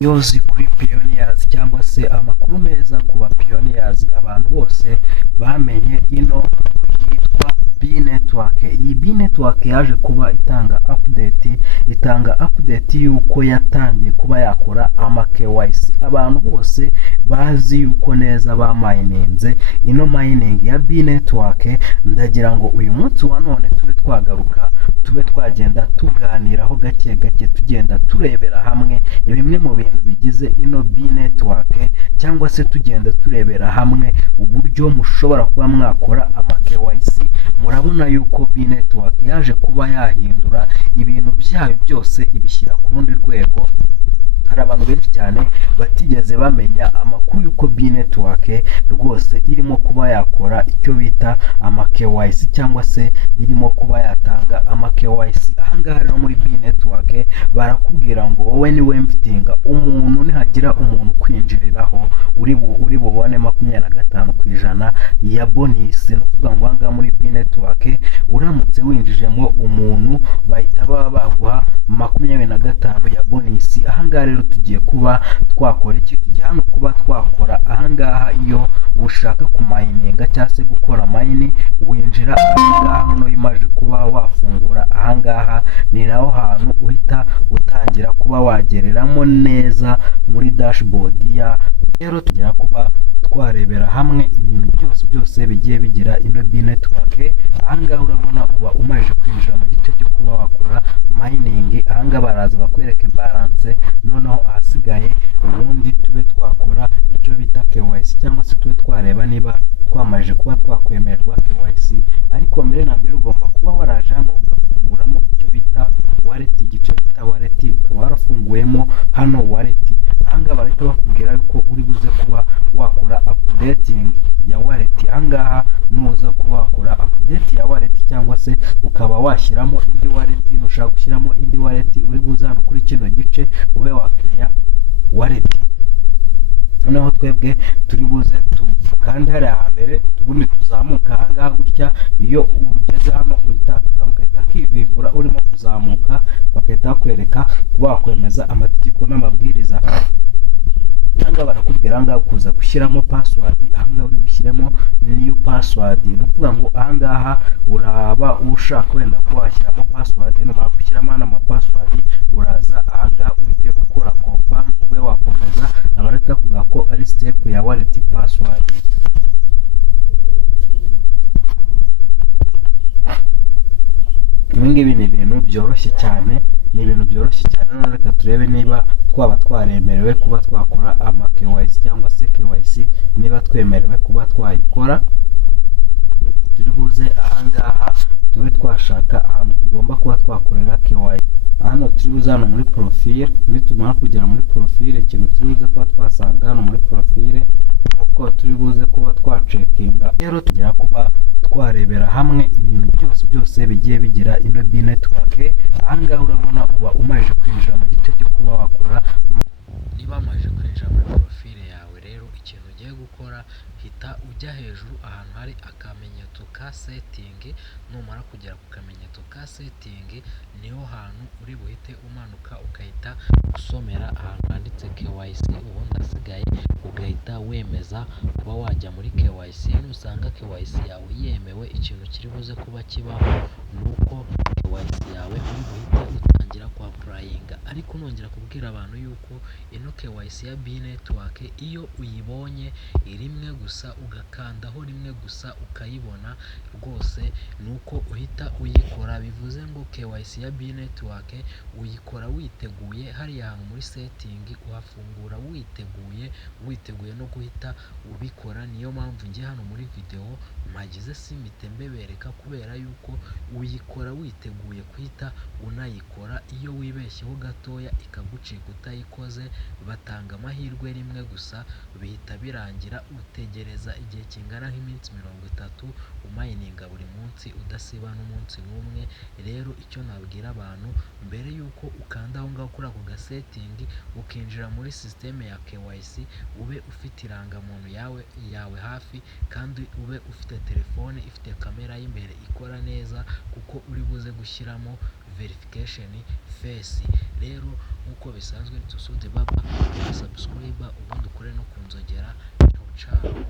Yozi kuri Pioneers cyangwa se amakuru meza ku ba Pioneers, abantu bose bamenye ino yitwa B-Network. Iyi B-Network yaje kuba itanga update yuko yatangiye kuba yakora ama KYC. Abantu bose bazi yuko neza bamayininze ino mining ya B-Network, ndagira ngo uyu munsi wa none tube twagenda tuganiraho gake gake, tugenda turebera hamwe bimwe mu bintu bigize ino B-Network, cyangwa se tugenda turebera hamwe uburyo mushobora kuba mwakora ama KYC. Murabona yuko B-Network yaje kuba yahindura ibintu byayo byose ibishyira ku rundi rwego. Hari abantu benshi cyane batigeze bamenya amakuru yuko B-Network rwose irimo kuba yakora icyo bita ama KYC, cyangwa se irimo kuba yatanga ama KYC. Ahangaha rero muri B-Network barakubwira ngo wowe ni we mfitinga umuntu, nihagira umuntu kwinjiriraho uri bubone 25% ya bonus. No kuvuga ngo ahangaha muri B-Network uramutse winjijemo umuntu bahita baba baguha 25 ya bonus. Ahangaha rero tugiye kuba twakora iki? Tugiye hano kuba twakora ahangaha, iyo ushaka kumayininga cyangwa se gukora mayini, winjira ahangaha. Hano imaje kuba wafungura ahangaha, ni naho hantu uhita utangira kuba wagereramo neza muri dashboard ya. Rero tugera kuba twarebera hamwe ibintu byose bigiye bigira ino B-Network. Ahangaha urabona uba umaje kwinjira mu gice cyo kuba wakora mining. Ahangaha baraza bakwereke balance, noneho ahasigaye ubundi tube twakora icyo bita KYC, cyangwa se tube twareba niba twamaje kuba twakwemererwa KYC. Ariko mbere na mbere ugomba kuba waraje hano ugafunguramo icyo bita wallet, igice bita wallet, ukaba warafunguyemo hano wallet. Ahangaha barahita bakubwira yuko uri buze kuba wakora updating ya wallet. Ahangaha nuza kuba wakora update ya wallet, cyangwa se ukaba washyiramo indi wallet. Nushaka gushyiramo indi wallet, uri buze hano kuri kino gice ube wakreya wallet. Noneho twebwe turi buze kandi hari ahambere tubundi tuzamuka ahangaha gutya. Iyo ugeze hano ugahita kivivura urimo kuzamuka, bakahita bakwereka kuba wakwemeza amategeko n'amabwiriza. Ahangaha barakubwira ahangaha kuza gushyiramo password. Ahangaha uri bushyiremo new password. Ni ukuvuga ngo ahangaha uraba ushaka wenda kuba washyiramo password. Numara gushyiramo hano ama password, uraza ahangaha uhite ukora confirm, ube wakomeza. Abarahita kuvuga ko ari step ya wallet password. Ibingibi ni ibintu byoroshye cyane, none reka turebe niba twaba twaremerewe kuba twakora ama KYC, cyangwa se KYC niba twemerewe kuba twayikora. Turi buze ahangaha tube twashaka ahantu tugomba kuba twakorera KYC. Hano turi buze hano muri profile. Nitumara kugera muri profile, ikintu turi buze kuba twasanga hano muri profile uko turi buze kuba twacekinga. Rero tugera kuba twarebera hamwe ibintu byose bigiye bigira ino B-Network. Ahangaha urabona uba umaje kwinjira mu gice cyo kuba wakora. Niba umaje kwinjira muri profile yawe, rero ikintu ugiye gukora, hita ujya hejuru ahantu hari akamenyetso ka setting. Numara kugera ku kamenyetso ka setting, niho hantu uri buhite umanuka ukahita usomera ahantu handitse KYC. Ubundi asigaye ugahita wemeza kuba wajya muri KYC. Nusanga KYC yawe yemewe, ikintu kiri buze kuba kibaho nuko KYC yawe uri buhite utangira kwa applyinga. Ariko nongera kubwira abantu yuko ino KYC ya B-Network iyo uyibonye rimwe gusa, ugakandaho rimwe gusa ukayibona, rwose nuko uhita uyikora. Bivuze ngo KYC ya B-Network uyikora witeguye. Hariya hantu muri setting uhafungura witeguye no guhita ubikora. Niyo mpamvu ngiye hano muri video mpagize simite mbebereka, kubera yuko uyikora witeguye kuhita unayikora. Iyo wibeshyeho gatoya ikagucika utayikoze, batanga amahirwe rimwe gusa, bihita birangira. Utegereza igihe kingana nk'iminsi 30 umayininga buri munsi udasiba n'umunsi n'umwe. Rero icyo nabwira abantu, mbere yuko ukanda aho ngaho kuri ako gasetting ukinjira muri systeme ya KYC, ube ufite irangamuntu yawe hafi, kandi ube ufite telefone ifite kamera y'imbere ikora neza, kuko uri buze gushyiramo verification face. rero nk'uko bisanzwe ni Tusude Baba, subscribe ubundi ukore no kunzogera. Ciao ciao.